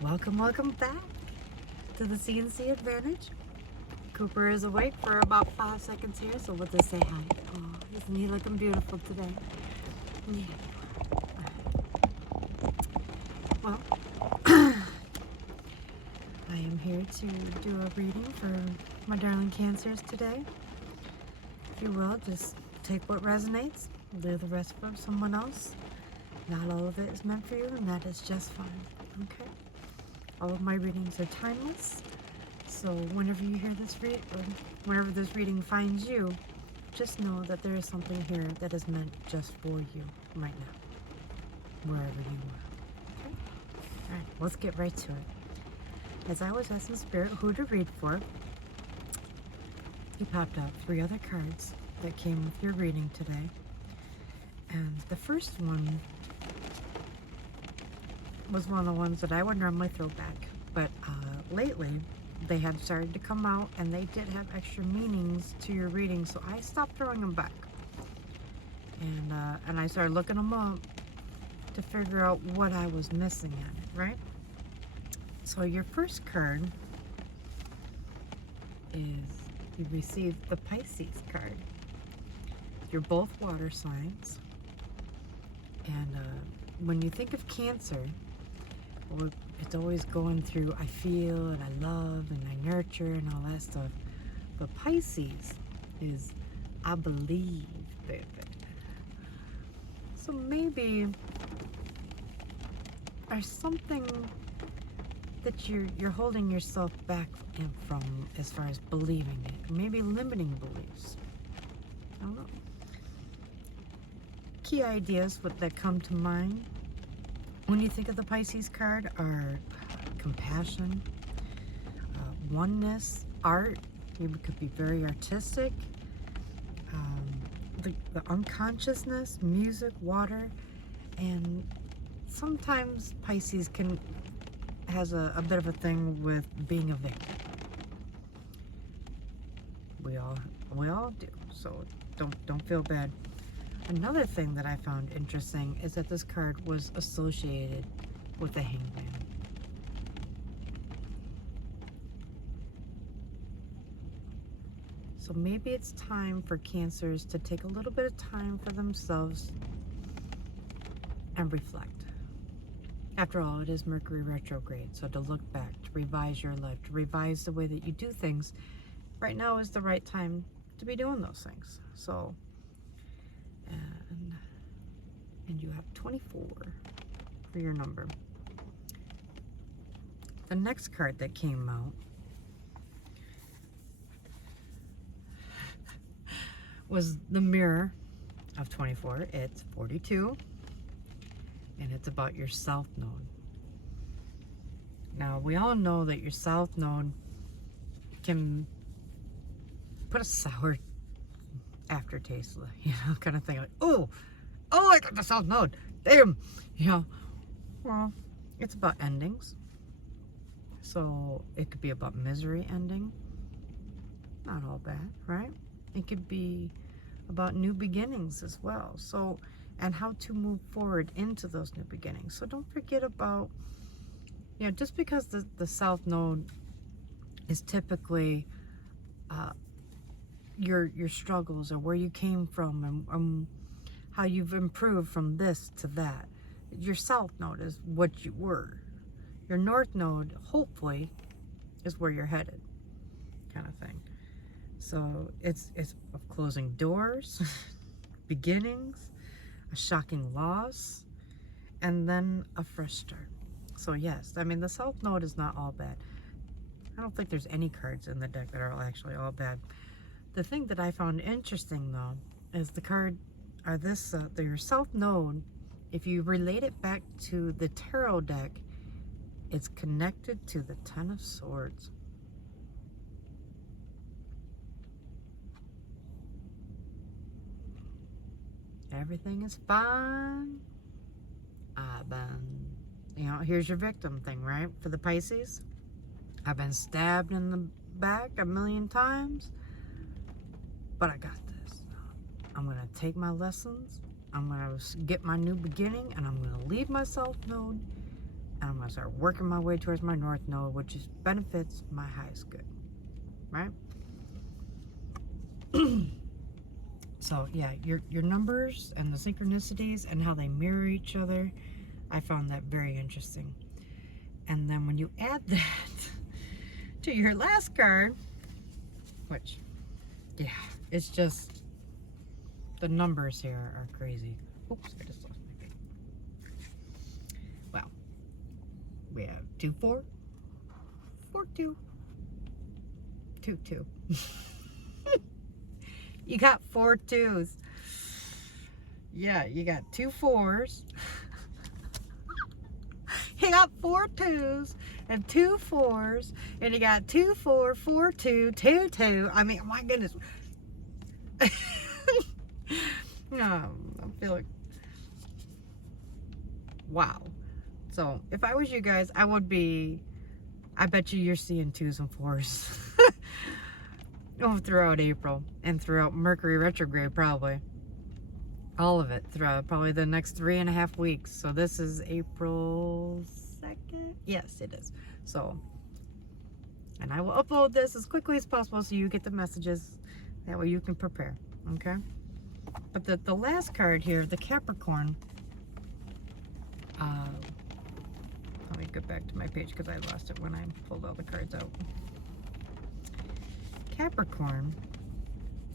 Welcome back to the CNC Advantage. Cooper is awake for about 5 seconds here, so we'll just say hi. Oh, isn't he looking beautiful today? Yeah. Well, I am here to do a reading for my darling Cancers today. If you will, just take what resonates, leave the rest for someone else. Not all of it is meant for you, and that is just fine. Okay? All of my readings are timeless, so whenever you hear this read, or whenever this reading finds you, just know that there is something here that is meant just for you right now, wherever you are. Okay? All right, let's get right to it. As I was asking Spirit who to read for, he popped out 3 other cards that came with your reading today, and the first one was one of the ones that I would normally throw back, but lately they had started to come out and they did have extra meanings to your reading, so I stopped throwing them back, and I started looking them up to figure out what I was missing in it, right? So your first card is, you received the Pisces card. You're both water signs, and when you think of Cancer, well, it's always going through I feel and I love and I nurture and all that stuff. But Pisces is I believe, baby. So maybe there's something that you're holding yourself back from as far as believing it. Maybe limiting beliefs. I don't know. Key ideas that come to mind when you think of the Pisces card are compassion, oneness, art. You could be very artistic. The unconsciousness, music, water, and sometimes Pisces has a bit of a thing with being a victim. We all do, so don't feel bad. Another thing that I found interesting is that this card was associated with the Hangman. So maybe it's time for Cancers to take a little bit of time for themselves and reflect. After all, it is Mercury retrograde, so to look back, to revise your life, to revise the way that you do things, right now is the right time to be doing those things. So, and you have 24 for your number. The next card that came out was the Mirror of 24. It's 42, and it's about your South Node. Now, we all know that your South Node can put a sour aftertaste, kind of thing, like, oh, I got the South Node, damn, well, it's about endings, so it could be about misery ending, not all bad, right? It could be about new beginnings as well, so, and how to move forward into those new beginnings. So don't forget about, just because the South Node is typically your struggles or where you came from and how you've improved from this to that. Your South Node is what you were. Your North Node, hopefully, is where you're headed, kind of thing. So it's of closing doors, beginnings, a shocking loss, and then a fresh start. So yes, I mean, the South Node is not all bad. I don't think there's any cards in the deck that are actually all bad. The thing that I found interesting, though, is the card, or this, your South Node, if you relate it back to the tarot deck, it's connected to the Ten of Swords. Everything is fine. I've been, here's your victim thing, right? For the Pisces, I've been stabbed in the back a million times, but I got this. I'm going to take my lessons, I'm going to get my new beginning, and I'm going to leave my South Node And I'm going to start working my way towards my north node, which is benefits my highest good. Right? So yeah, your numbers and the synchronicities and how they mirror each other, I found that very interesting. And then when you add that to your last card, which, yeah, it's just, the numbers here are crazy. Oops, I just lost my thing. Well, we have 2 4 4 2 2 2. You got 4 2s. Yeah, you got 2 4s. You got 4 2s and 2 4s, and you got 2 4 4 2 2 2. I mean, my goodness. No, I feel like, wow. So if I was you guys, I would be, I bet you're seeing 2s and 4s. Oh, throughout April and throughout Mercury retrograde, probably all of it throughout probably the next 3.5 weeks. So this is April 2nd. Yes, it is. So, and I will upload this as quickly as possible so you get the messages. That way you can prepare. Okay. But the last card here, the Capricorn. Let me get back to my page because I lost it when I pulled all the cards out. Capricorn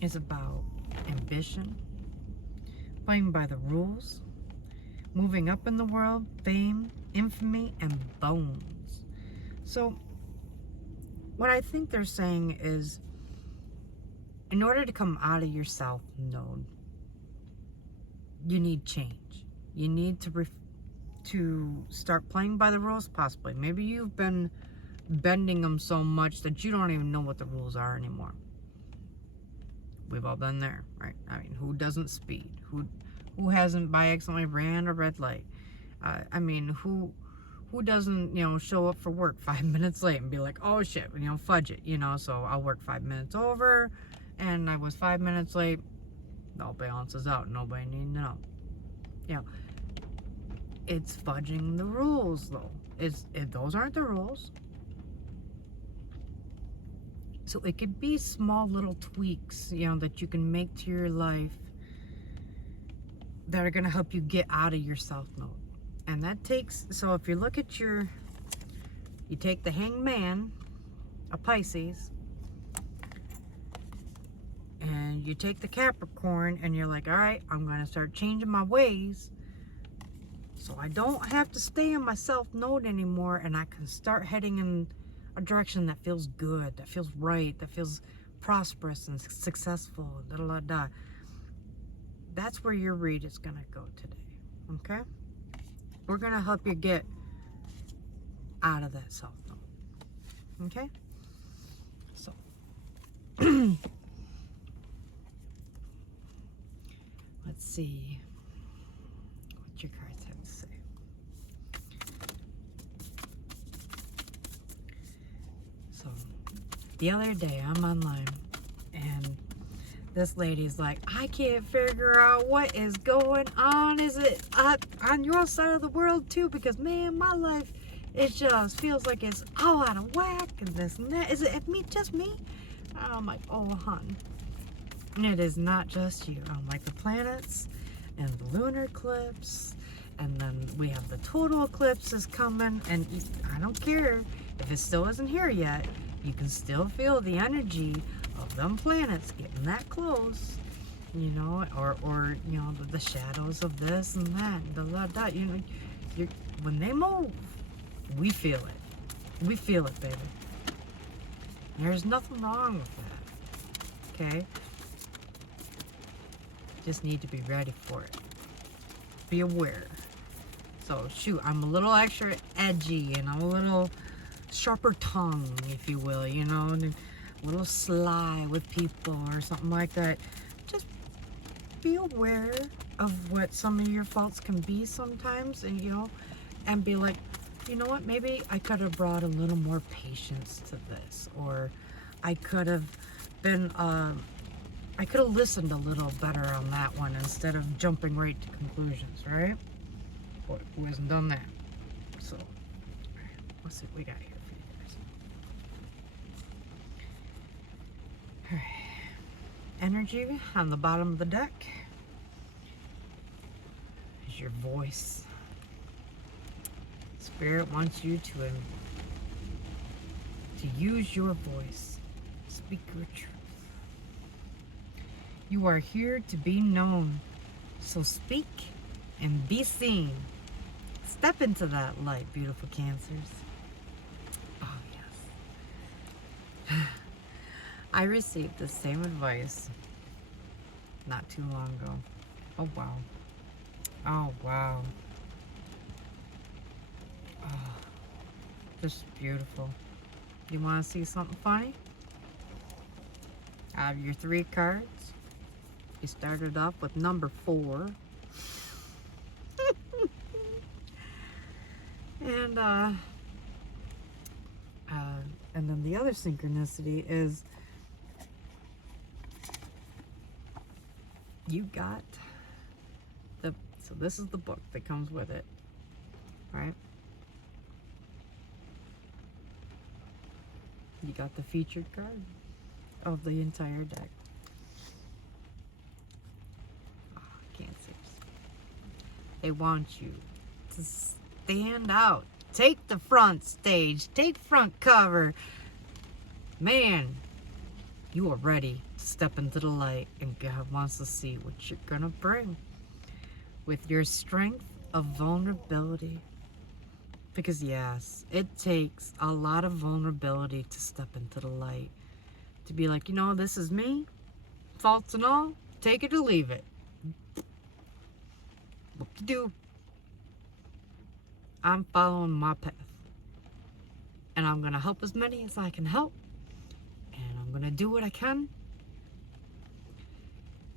is about ambition, playing by the rules, moving up in the world, fame, infamy, and bones. So what I think they're saying is, in order to come out of your South Node, you need change. You need to start playing by the rules, possibly. Maybe you've been bending them so much that you don't even know what the rules are anymore. We've all been there, right? I mean, who doesn't speed? Who hasn't by accidentally ran a red light? I mean, who doesn't, you know, show up for work 5 minutes late and be like, oh shit, you know, fudge it, you know, so I'll work 5 minutes over and I was 5 minutes late. It all balances out. Nobody needs to know. You know, it's fudging the rules though. Those aren't the rules. So it could be small little tweaks, you know, that you can make to your life that are going to help you get out of your South Node. And that takes, so if you look at you take the Hangman, a Pisces, and you take the Capricorn, and you're like, all right, I'm going to start changing my ways so I don't have to stay in my South Node anymore, and I can start heading in a direction that feels good, that feels right, that feels prosperous and successful, da da da. That's where your read is going to go today. Okay? We're going to help you get out of that South Node. Okay? So, let's see what your cards have to say. So, the other day I'm online and this lady's like, I can't figure out what is going on. Is it on your side of the world too? Because man, my life, it just feels like it's all out of whack and this and that. Is it me, just me? I'm like, oh, hon, it is not just you. I'm like, the planets and the lunar eclipse, and then we have the total eclipse is coming, and I don't care if it still isn't here yet. You can still feel the energy of them planets getting that close, you know, or you know, the shadows of this and that, you know, when they move, we feel it. We feel it, baby. There's nothing wrong with that. Okay? Just need to be ready for it. Be aware. So shoot, I'm a little extra edgy and I'm a little sharper tongue, if you will, you know, and a little sly with people or something like that. Just be aware of what some of your faults can be sometimes, and you know, and be like, you know what, maybe I could have brought a little more patience to this, or I could have been I could have listened a little better on that one instead of jumping right to conclusions, right? Who hasn't done that? So see what we got here for you guys. All right. Energy on the bottom of the deck is your voice. Spirit wants you to use your voice. Speak your truth. You are here to be known. So speak and be seen. Step into that light, beautiful Cancers. Oh, yes. I received the same advice not too long ago. Oh, wow. Oh, wow. Oh, this is beautiful. You want to see something funny? Out of your 3 cards, you started off with number 4. And then the other synchronicity is you got so this is the book that comes with it, right? You got the featured card of the entire deck. Oh, Cancers. They want you to stand out. Take the front stage. Take front cover. Man, you are ready to step into the light, and God wants to see what you're gonna bring with your strength of vulnerability. Because yes, it takes a lot of vulnerability to step into the light. To be like, you know, this is me, faults and all, take it or leave it. What you do? I'm following my path. And I'm gonna help as many as I can help. And I'm gonna do what I can.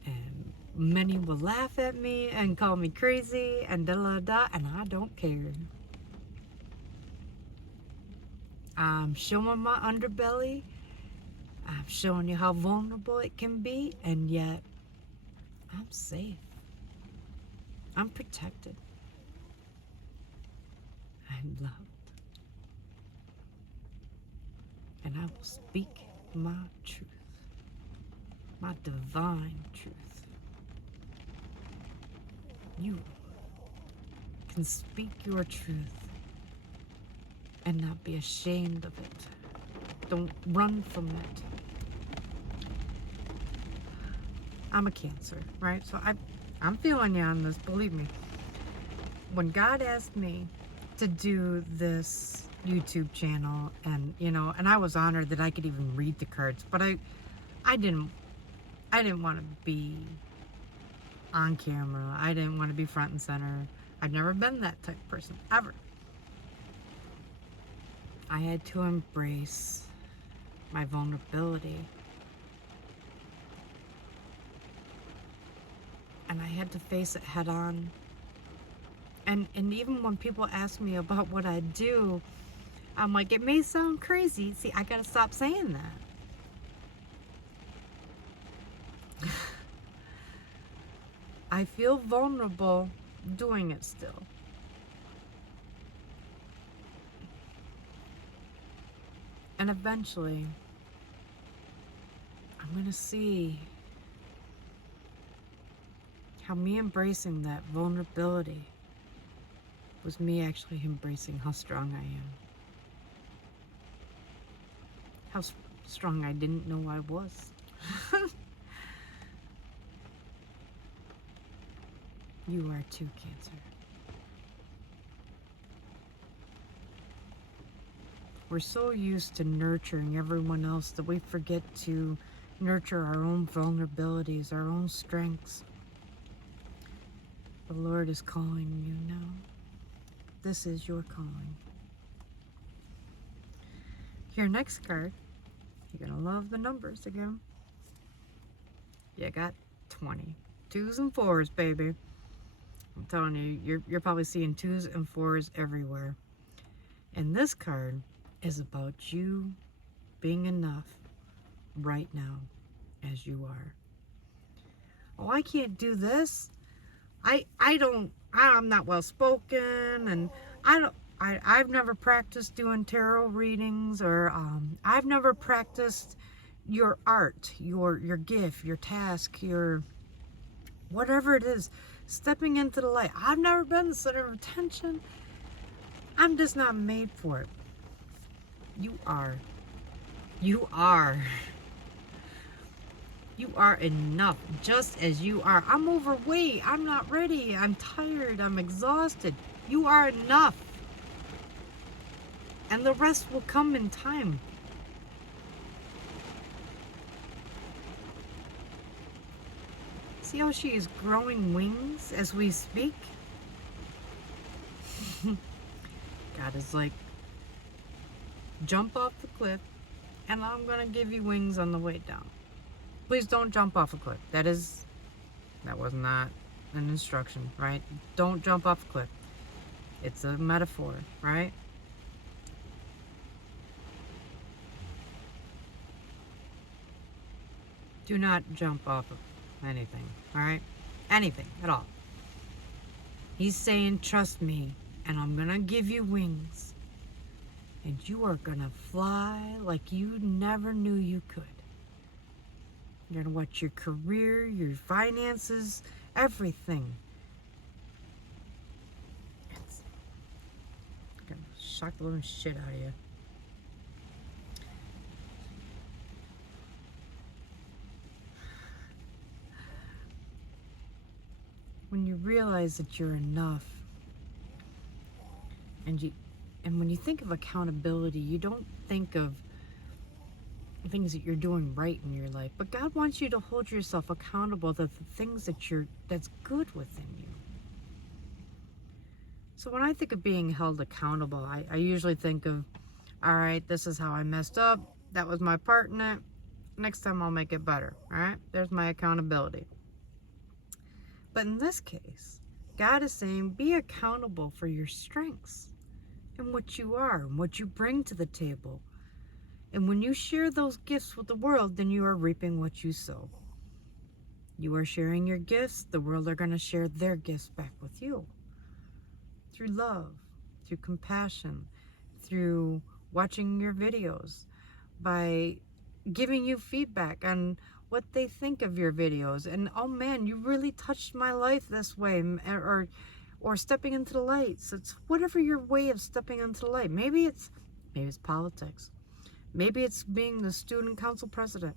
And many will laugh at me and call me crazy and da-da-da, and I don't care. I'm showing my underbelly. I'm showing you how vulnerable it can be, and yet I'm safe. I'm protected. I'm loved. And I will speak my truth, my divine truth. You can speak your truth and not be ashamed of it. Don't run from it. I'm a Cancer, right? So I'm feeling you on this, believe me. When God asked me to do this YouTube channel, and you know, and I was honored that I could even read the cards, but I didn't want to be on camera. I didn't want to be front and center. I've never been that type of person, ever. I had to embrace my vulnerability. And I had to face it head on. And even when people ask me about what I do, I'm like, it may sound crazy. See, I gotta stop saying that. I feel vulnerable doing it still. And eventually, I'm gonna see how me embracing that vulnerability was me actually embracing how strong I am. How strong I didn't know I was. You are too, Cancer. We're so used to nurturing everyone else that we forget to nurture our own vulnerabilities, our own strengths. The Lord is calling you now. This is your calling. Your next card, you're gonna love the numbers again. You got 20. 2s and 4s, baby. I'm telling you, you're probably seeing 2s and 4s everywhere. And this card is about you being enough right now as you are. Oh, I can't do this. I'm not well spoken, and I've never practiced doing tarot readings, or I've never practiced your art, your gift, your task, your whatever it is, stepping into the light. I've never been the center of attention. I'm just not made for it. You are. You are. You are enough, just as you are. I'm overweight. I'm not ready. I'm tired. I'm exhausted. You are enough. And the rest will come in time. See how she is growing wings as we speak? God is like, jump off the cliff, and I'm gonna give you wings on the way down. Please don't jump off a cliff. That was not an instruction, right? Don't jump off a cliff. It's a metaphor, right? Do not jump off of anything, all right? Anything at all. He's saying, trust me, and I'm gonna give you wings. And you are gonna fly like you never knew you could. You're gonna watch your career, your finances, everything. It's gonna shock the living shit out of you. When you realize that you're enough, and when you think of accountability, you don't think of things that you're doing right in your life, but God wants you to hold yourself accountable to the things that's good within you. So when I think of being held accountable, I usually think of, all right, this is how I messed up. That was my part in it. Next time I'll make it better. All right, there's my accountability. But in this case, God is saying, be accountable for your strengths and what you are and what you bring to the table. And when you share those gifts with the world, then you are reaping what you sow. You are sharing your gifts, the world are going to share their gifts back with you. Through love, through compassion, through watching your videos, by giving you feedback on what they think of your videos. And oh man, you really touched my life this way, or stepping into the light. So it's whatever your way of stepping into the light. Maybe it's politics. Maybe it's being the student council president.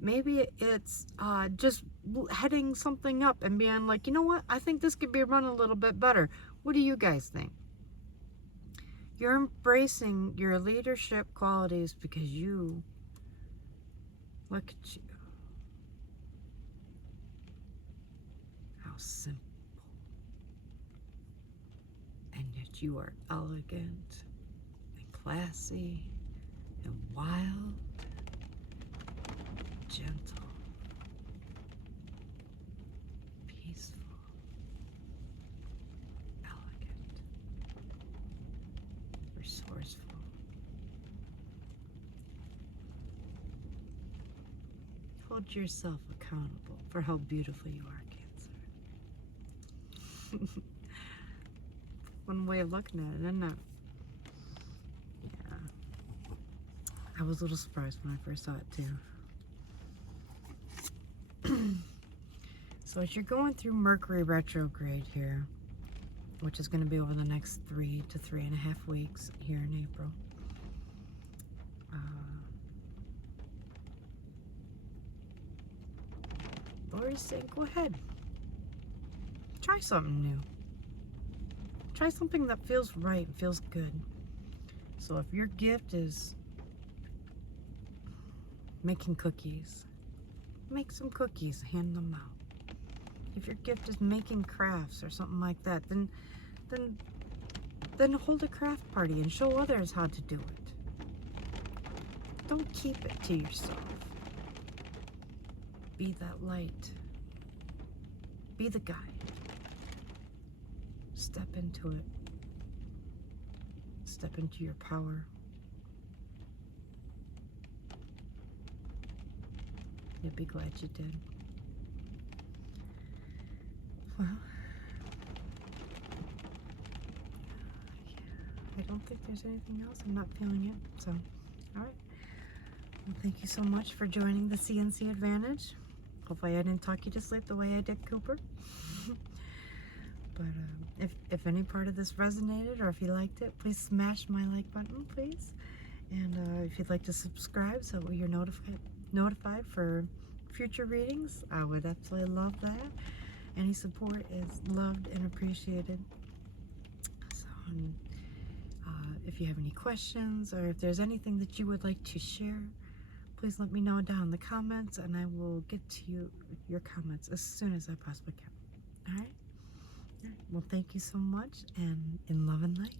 Maybe it's just heading something up and being like, you know what? I think this could be run a little bit better. What do you guys think? You're embracing your leadership qualities because look at you. How simple. And yet you are elegant and classy and wild, gentle, peaceful, elegant, resourceful. Hold yourself accountable for how beautiful you are, Cancer. One way of looking at it, isn't it? Yeah. I was a little surprised when I first saw it too. So as you're going through Mercury retrograde here, which is going to be over the next 3 to 3.5 weeks here in April, Lord is saying, go ahead. Try something new. Try something that feels right, feels good. So if your gift is making cookies, make some cookies, hand them out. If your gift is making crafts or something like that, then hold a craft party and show others how to do it. Don't keep it to yourself. Be that light. Be the guide. Step into it. Step into your power. You'll be glad you did. Well, yeah. I don't think there's anything else. I'm not feeling it. So, all right. Well, thank you so much for joining the CNC Advantage. Hopefully I didn't talk you to sleep the way I did Cooper. But if any part of this resonated or if you liked it, please smash my like button, please. And if you'd like to subscribe so you're notified for future readings, I would absolutely love that. Any support is loved and appreciated. So, if you have any questions or if there's anything that you would like to share, please let me know down in the comments and I will get to your comments as soon as I possibly can. All right? Well, thank you so much, and in love and light.